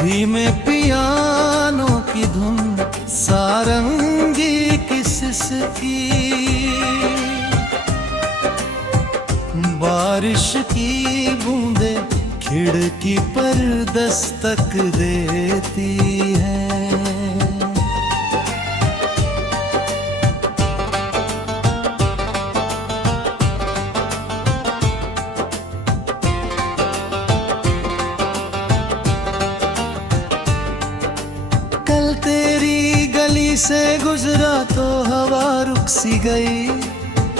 धीमे पियानो की धुन, सारंगी की सिसकी, बारिश की बूंदे खिड़की पर दस्तक देती हैं। कल तेरी गली से गुजरा तो हवा रुक सी गई,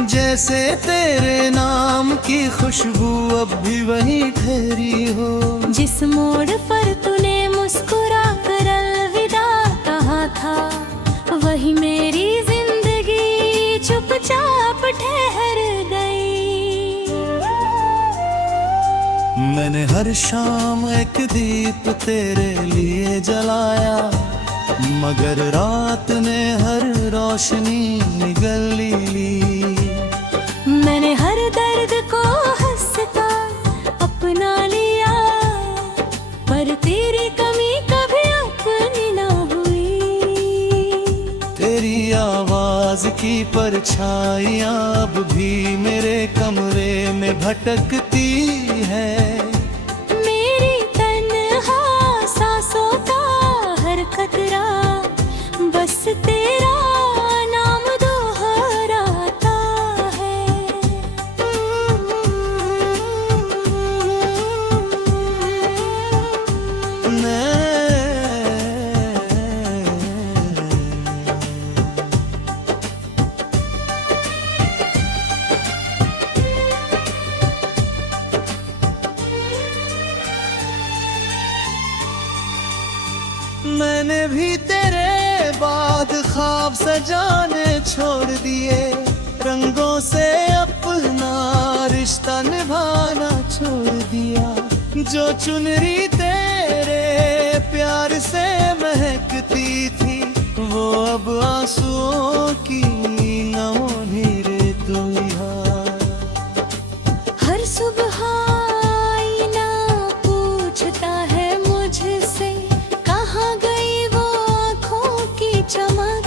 जैसे तेरे नाम की खुशबू अब भी वहीं ठहरी हो। जिस मोड़ पर तूने मुस्कुरा कर अलविदा कहा था, वही मेरी जिंदगी चुपचाप ठहर गई। मैंने हर शाम एक दीप तेरे लिए जलाया, मगर रात ने हर रोशनी निगल ली। मैंने हर दर्द को हंसता अपना लिया, पर तेरी कमी कभी अपनी ना हुई। तेरी आवाज की परछाइयां अब भी मेरे कमरे में भटकती है। बस तेरा नाम दोहराता है। मैंने भी तेरे बाद ख्वाब सजाने छोड़ दिए, रंगों से अपना रिश्ता निभाना छोड़ दिया। जो चुनरी तेरे प्यार से महकती थी, वो अब आंसुओं की नमोनी रेत हुई। हर सुबह आईना पूछता है मुझसे, कहाँ गई वो आँखों की चमक।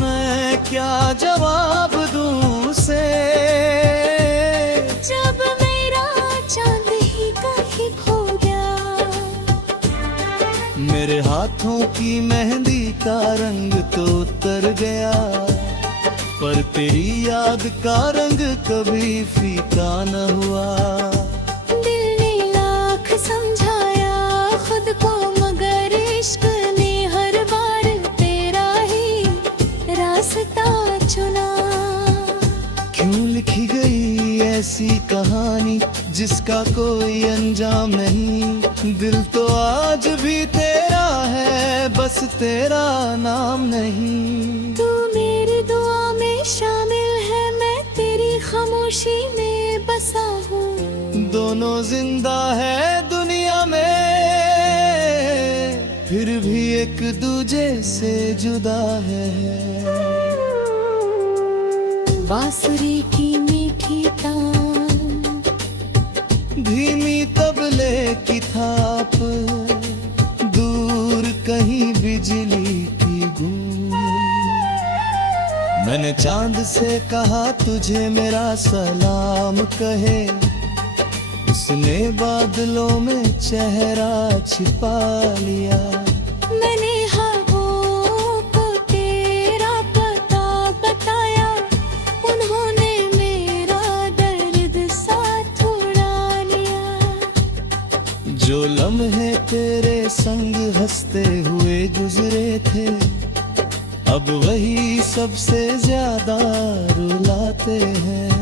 मैं क्या जवाब दूं उसे, जब मेरा चांद ही कहीं खो गया। मेरे हाथों की मेहंदी का रंग तो उतर गया, पर तेरी याद का रंग कभी फीका न हुआ। दिल ने लाख समझाया खुद को, मगर इश्क ने हर बार तेरा ही रास्ता चुना। क्यों लिखी गई ऐसी कहानी जिसका कोई अंजाम नहीं। दिल तो आज भी तेरा है, बस तेरा नाम नहीं। तू मेरी दुआ में शामिल है, मैं तेरी खामोशी में बसा हूँ। दोनों जिंदा है दुनिया में, फिर भी एक दूजे से जुदा है। बांसुरी की मीठी तान, धीमी तबले की थाप, दूर कहीं बिजली की गूंज। मैंने चांद से कहा तुझे मेरा सलाम कहे, उसने बादलों में चेहरा छिपा लिया। मैंने ख्वाबों को तेरा पता बताया, उन्होंने मेरा दर्द साथ उड़ा लिया। जो लम्हे तेरे संग हंसते हुए गुजरे थे, अब वही सबसे ज्यादा रुलाते हैं।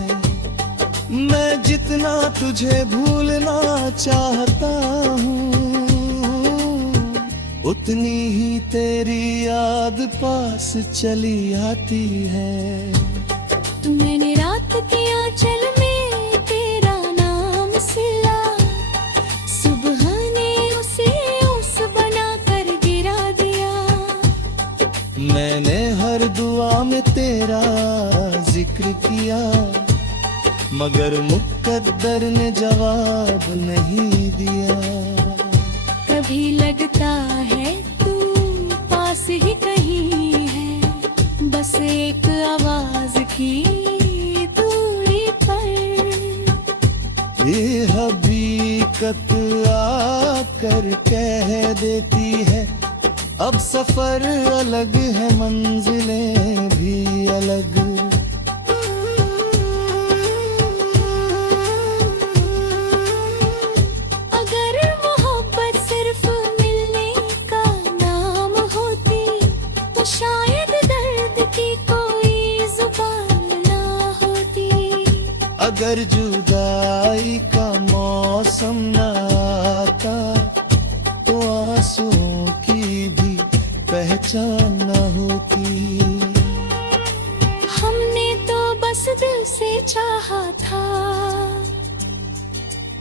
मैं जितना तुझे भूलना चाहता हूँ, उतनी ही तेरी याद पास चली आती है। मैंने रात के आंचल में तेरा नाम सिला, सुबह ने उसे उस बना कर गिरा दिया। मैंने हर दुआ में तेरा जिक्र किया, मगर मुक़द्दर ने जवाब नहीं दिया। कभी लगता है तू पास ही कहीं है, बस एक आवाज की दूरी पर। ये हकीकत आकर कह देती है, अब सफर अलग है, मंजिलें भी अलग। अगर मोहब्बत सिर्फ मिलने का नाम होती, तो शायद दर्द की कोई जुबान ना होती। अगर जुदाई का मौसम न आता, तो आंसुओं की भी पहचान न होती। हमने तो बस दिल से चाहा था,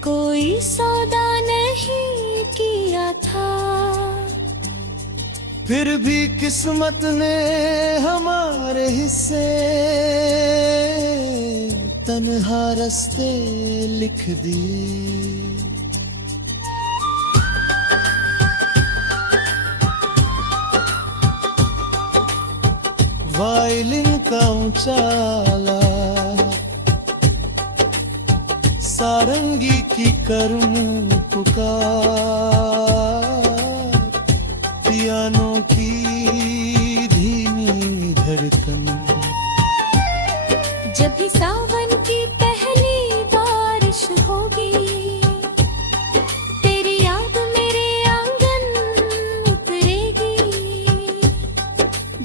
कोई सौदा नहीं किया था। फिर भी किस्मत ने हमारे हिस्से तन्हा रास्ते लिख दिए। वायलिन का उचाला सारंगी की करुण पुकार, पियानो की धीमी धड़कन। जब भी सावन की पहली बारिश होगी, तेरी याद मेरे आंगन उतरेगी।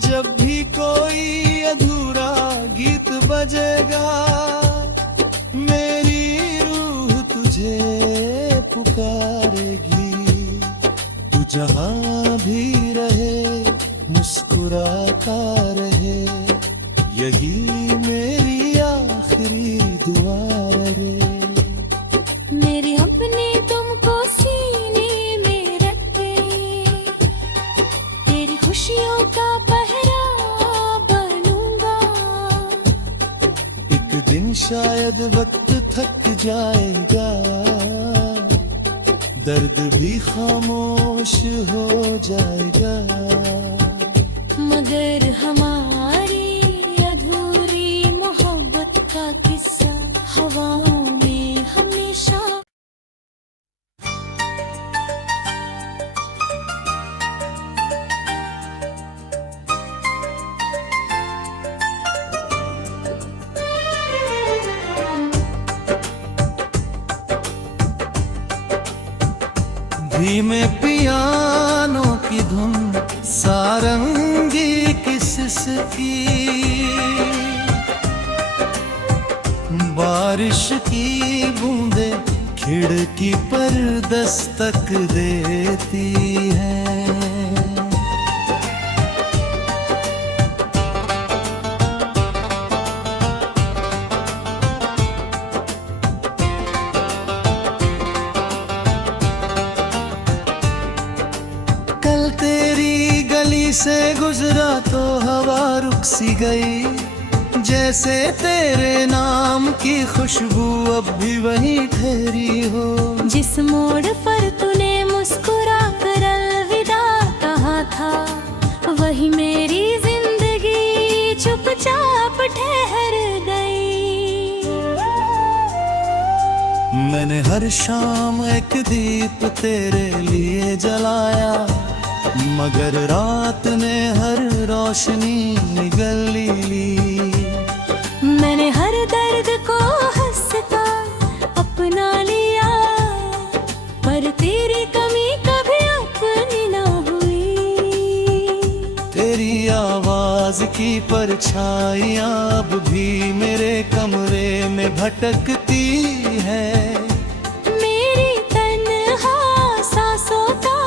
जब भी कोई अधूरा गीत बजेगा, मेरी रूह तुझे पुकारेगी। तू जहां भी रहे, मुस्कुराता रहे, यही मेरी आखिरी दुआ रहे। मेरे अपने तुमको सीने में रखते, तेरी खुशियों का पहरा बनूंगा। एक दिन शायद वक्त थक जाएगा, दर्द भी खामोश हो जाएगा। मगर हमारी अधूरी मोहब्बत का किस्सा हवाओं में हमेशा। धीमे पियानो की धुन, सारंगी की सिसकी, बारिश की बूंदे खिड़की पर दस्तक देती हैं। कल तेरी गली से गुजरा तो हवा रुक सी गई, जैसे तेरे नाम की खुशबू अब भी वहीं ठहरी हो। जिस मोड़ पर तूने मुस्कुरा कर अलविदा कहा था, वही मेरी जिंदगी चुपचाप ठहर गई। मैंने हर शाम एक दीप तेरे लिए जलाया, मगर रात ने हर रोशनी निगल ली। मैंने हर दर्द को हंसता अपना लिया, पर तेरी कमी कभी अपनी ना हुई। तेरी आवाज की परछाइयां अब भी मेरे कमरे में भटकती है। मेरी तन्हा सांसों का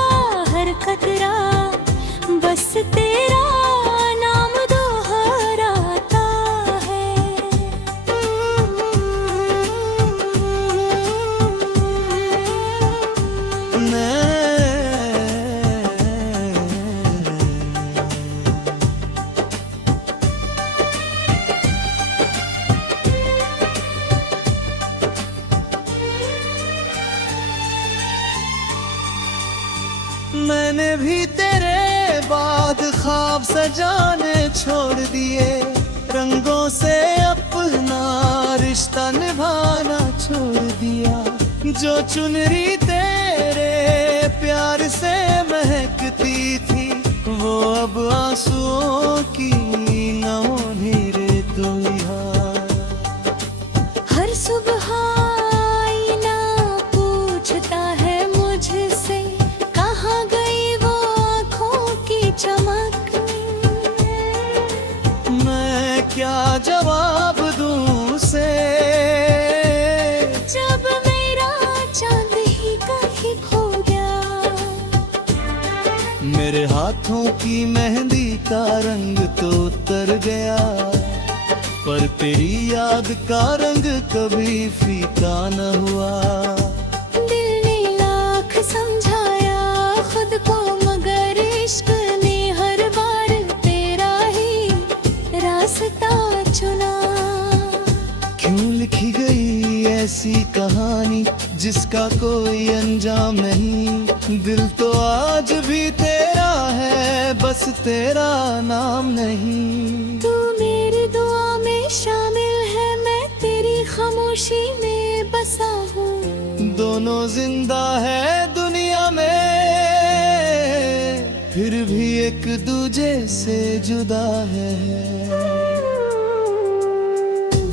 हर कतरा बस तेरा नाम दोहराता है। मैंने भी तेरे बाद ख्वाब सजाने छोड़ दिए, रंगों से अपना रिश्ता निभाना छोड़ दिया। जो चुनरी तेरे प्यार से महकती थी, वो अब आंसुओं की नौनी रे तो यहाँ। हर सुबह आईना पूछता है मुझसे, कहाँ गई वो आँखों की चमक। मैं क्या जवाब दूं उसे, जब मेरा चांद ही कहीं खो गया। मेरे हाथों की मेहंदी का रंग तो उतर गया, पर तेरी याद का रंग कभी फीका न हुआ। दिल ने लाख समझाया खुद को, मगर इश्क ने हर बार तेरा ही रास्ता चुना। क्यों लिखी गई ऐसी कहानी जिसका कोई अंजाम नहीं। दिल तो आज भी तेरा है, बस तेरा नाम नहीं। तू मेरी दुआ में शामिल है, मैं तेरी खामोशी में बसा हूँ। दोनों जिंदा है दुनिया में, फिर भी एक दूजे से जुदा है।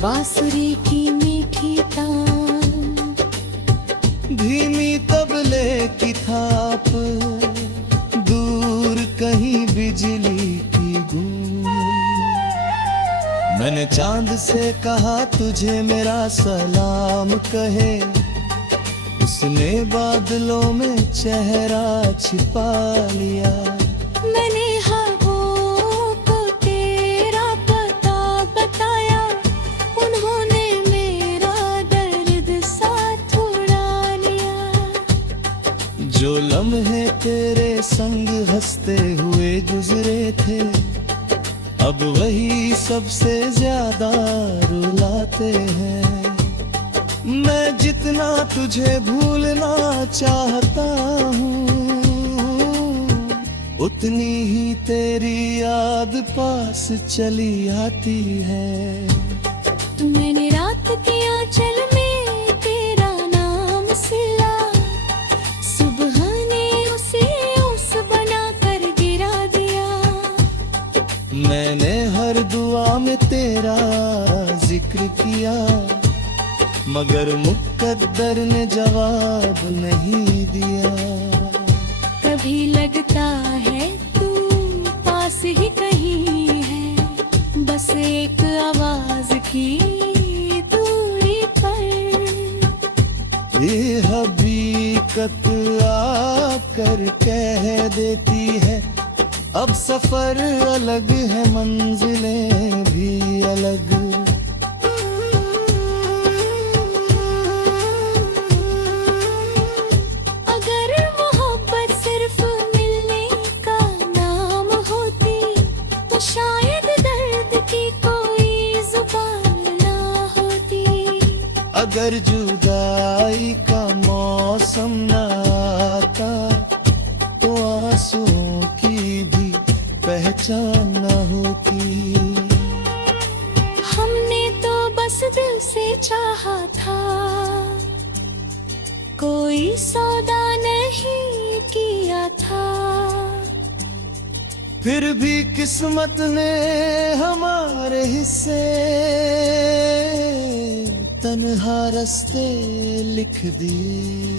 बांसुरी की मीठी तान, धीमी तबले की थाप, दूर कहीं बिजली की गूंज। मैंने चांद से कहा तुझे मेरा सलाम कहे, उसने बादलों में चेहरा छिपा लिया। मैंने ख्वाबों को तेरा पता बताया, उन्होंने मेरा दर्द साथ उड़ा लिया। जो लम्हे तेरे संग हंसते हुए गुजरे थे, अब वही सबसे ज्यादा रुलाते हैं। मैं जितना तुझे भूलना चाहता हूँ, उतनी ही तेरी याद पास चली आती है। मैंने रात के आंचल में तेरा नाम सिला, सुबह ने उसे उस बना कर गिरा दिया। मैंने हर दुआ में तेरा जिक्र किया, मगर मुकद्दर ने जवाब नहीं दिया। कभी लगता है तू पास ही कहीं है, बस एक आवाज की दूरी पर। ये हकीकत आकर कह देती है, अब सफर अलग है मंजिलें भी अलग। अगर मोहब्बत सिर्फ मिलने का नाम होती, तो शायद दर्द की कोई जुबान ना होती। अगर जुदाई का मौसम न आता, तो आंसुओं की भी पहचान न होती। हमने तो बस दिल से चाहा था, कोई सौदा नहीं किया था। फिर भी किस्मत ने हमारे हिस्से तन्हा रास्ते लिख दिए।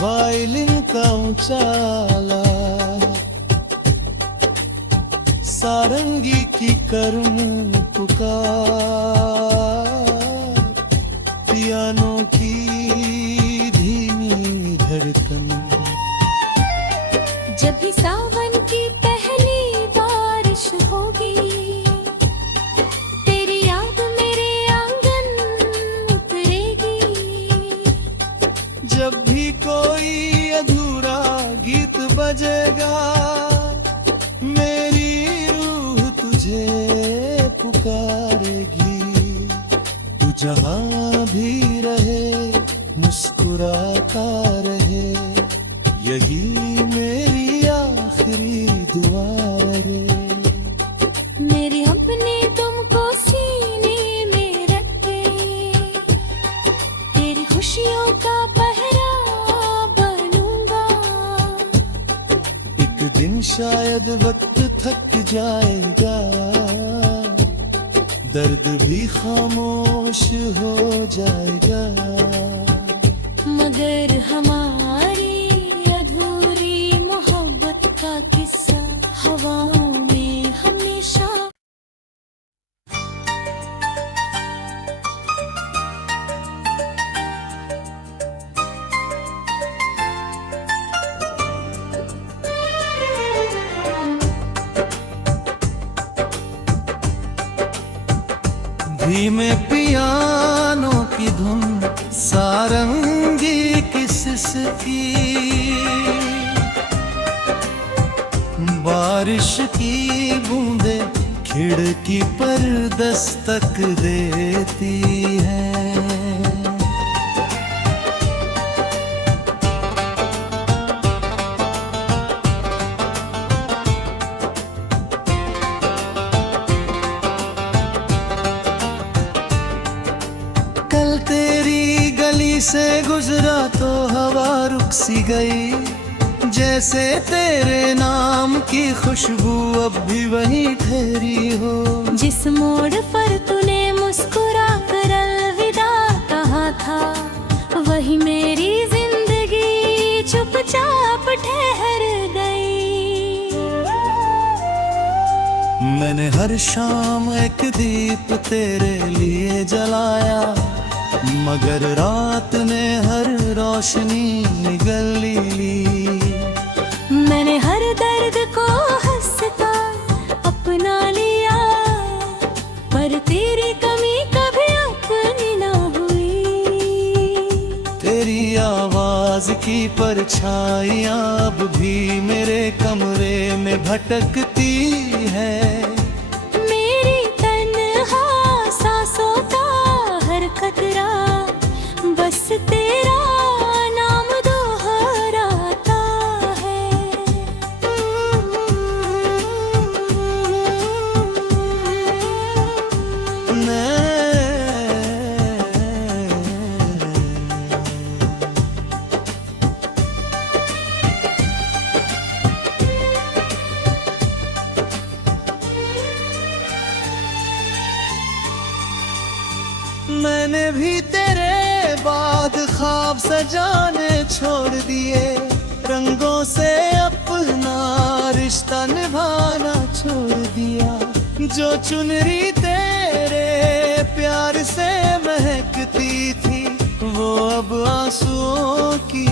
वायलिन का उचाला, सारंगी की कर्म पुकार, पियानो की धीमी धड़कन। जब भी सावन की पहली बारिश होगी, तेरी याद मेरे आंगन उतरेगी। जब भी कोई अधूरा गीत बजेगा, मेरी रूह तुझे पुकारेगी। दर्द भी खामोश हो जाएगा। मगर हमारी अधूरी मोहब्बत का किस्सा हवाओं में हमेशा। धीमे पियानो की धुन, सारंगी किस की, बारिश की बूंदे खिड़की पर दस्तक देती हैं। कल तेरी गली से गुजरा तो हवा रुक सी गई, जैसे तेरे नाम की खुशबू अब भी वहीं ठहरी हो। जिस मोड़ पर तूने मुस्कुरा कर अलविदा कहा था, वही मेरी जिंदगी चुपचाप ठहर गई। मैंने हर शाम एक दीप तेरे लिए जलाया, मगर रात ने हर रोशनी निगल ली। मैंने हर दर्द को हंसता अपना लिया, पर तेरी कमी कभी अपनी ना हुई। तेरी आवाज की परछाइयां अब भी मेरे कमरे में भटकती है। मेरी तन्हा सांसों का हर खतरा बस तेरा नाम दोहराता है। मैंने भी तेरे बाद ख्वाब सजाने छोड़ दिए, रंगों से अपना रिश्ता निभाना छोड़ दिया। जो चुनरी तेरे प्यार से महकती थी, वो अब आंसुओं की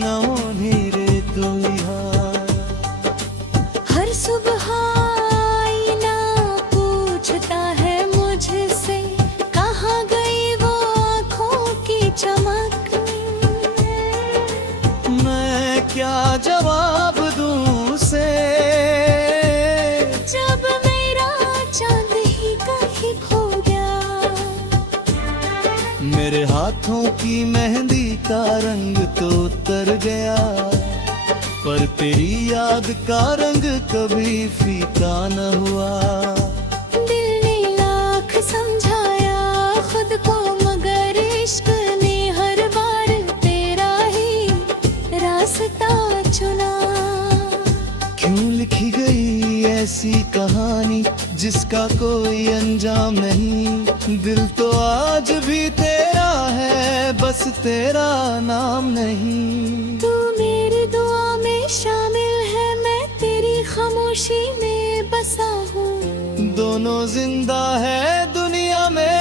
नौनी रे दुनिया। हर सुबह आईना पूछता है मुझसे, कहाँ गई वो आँखों की चमक। मैं क्या जवाब दूं उसे, जब मेरा चांद ही कहीं खो गया। मेरे हाथों की मेहंदी का रंग तो उतर गया, पर तेरी याद का रंग कभी फीका न हुआ। दिल ने लाख समझाया खुद को, मगर इश्क ने हर बार तेरा ही रास्ता चुना। क्यों लिखी गई ऐसी कहानी जिसका कोई अंजाम नहीं। दिल तो आज भी तेरा है, बस तेरा नाम नहीं। तू मेरी दुआ में शामिल है, मैं तेरी खामोशी में बसा हूँ। दोनों जिंदा है दुनिया में,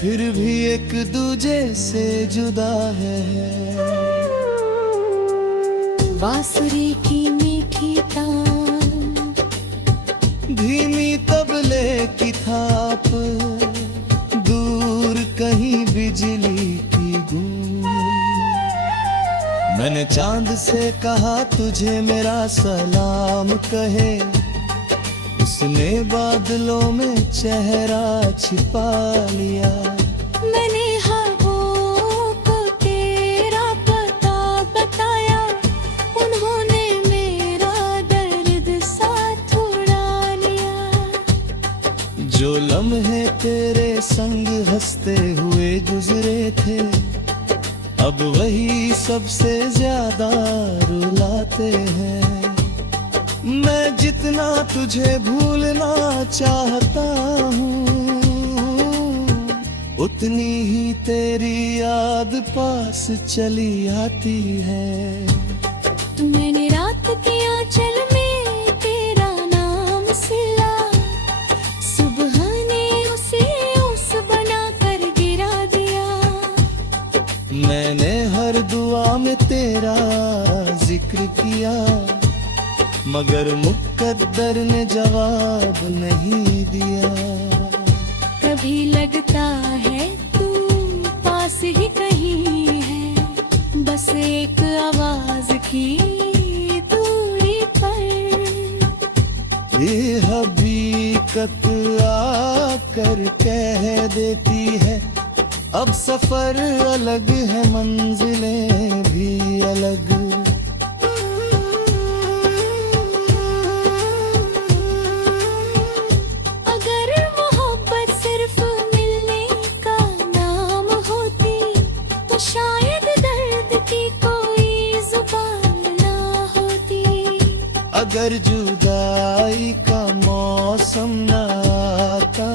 फिर भी एक दूजे से जुदा है। बांसुरी की मीठी तान, धीमी तबले की थाप, दूर कहीं बिजली की गूंज। मैंने चांद से कहा तुझे मेरा सलाम कहे, उसने बादलों में चेहरा छिपा लिया। मैंने ख्वाबों को तेरा पता बताया, उन्होंने मेरा दर्द साथ उड़ा लिया। जो लम्हे तेरे संग हंसते हुए गुजरे थे, अब वही सबसे ज्यादा रुलाते हैं। मैं जितना तुझे भूलना चाहता हूँ, उतनी ही तेरी याद पास चली आती है। मैंने रात के आंचल में तेरा नाम सिला, सुबह ने उसे उस बना कर गिरा दिया। मैंने हर दुआ में तेरा जिक्र किया, मगर मुकद्दर ने जवाब नहीं दिया। कभी लगता है तू पास ही कहीं है, बस एक आवाज की दूरी पर। ये हकीकत आकर कह देती है, अब सफर अलग है, मंजिलें भी अलग। अगर मोहब्बत सिर्फ मिलने का नाम होती, तो शायद दर्द की कोई जुबान ना होती। अगर जुदाई का मौसम न आता,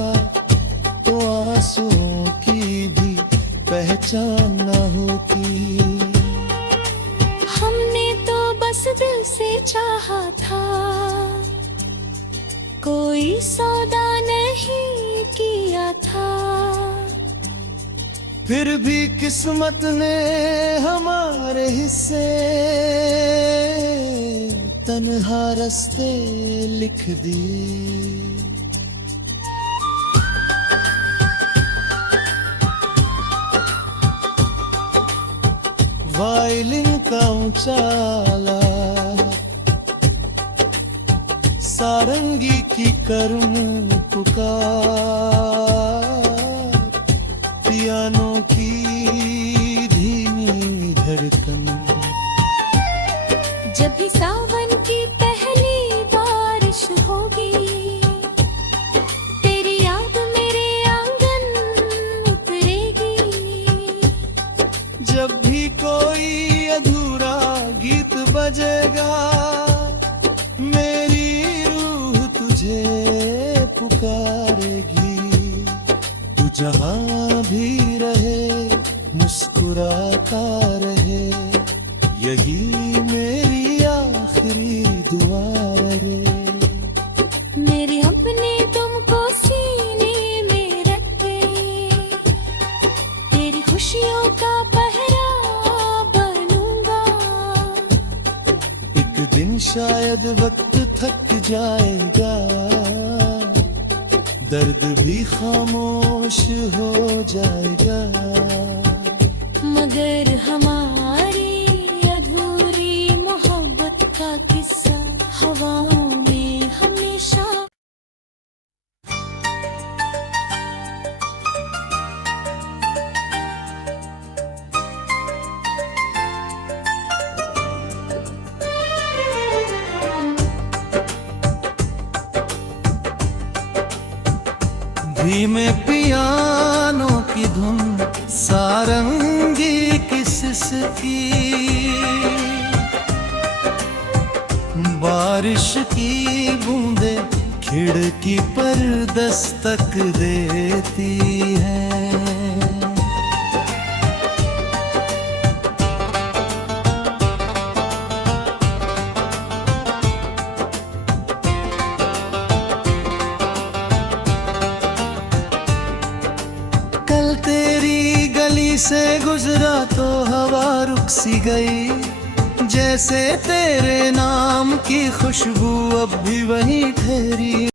तो आंसुओं की भी पहचान न होती। हमने तो बस दिल से चाहा था, कोई सौदा नहीं किया था। फिर भी किस्मत ने हमारे हिस्से तन्हा रास्ते लिख दिए। वायलिन का उचाला सारंगी की करूं पुकार, पियानो की धीमी धड़कन। जब भी सावन की पहली बारिश होगी, तेरी याद मेरे आंगन उतरेगी। जब भी कोई अधूरा गीत बजेगा, मेरी रूह तुझे पुकारेगी। तू जहां भी रहे मुस्कुराता रहे, यही मेरी आखिरी दुआ रहे। मेरे अपने तुमको सीने में रख के, तेरी खुशियों का पहरा बनूंगा। एक दिन शायद वक्त थक जाएगा, दर्द भी खामोश हो जाएगा। मगर हमारी अधूरी मोहब्बत का किस्सा हवाओं में हमेशा। धीमे पियानो की धुन, सारंगी की सिसकी, बारिश की बूंदे खिड़की पर दस्तक देती हैं। कल तेरी गली से गुजरा तो हवा रुक सी गई, जैसे तेरे नाम की खुशबू अब भी वहीं ठहरी।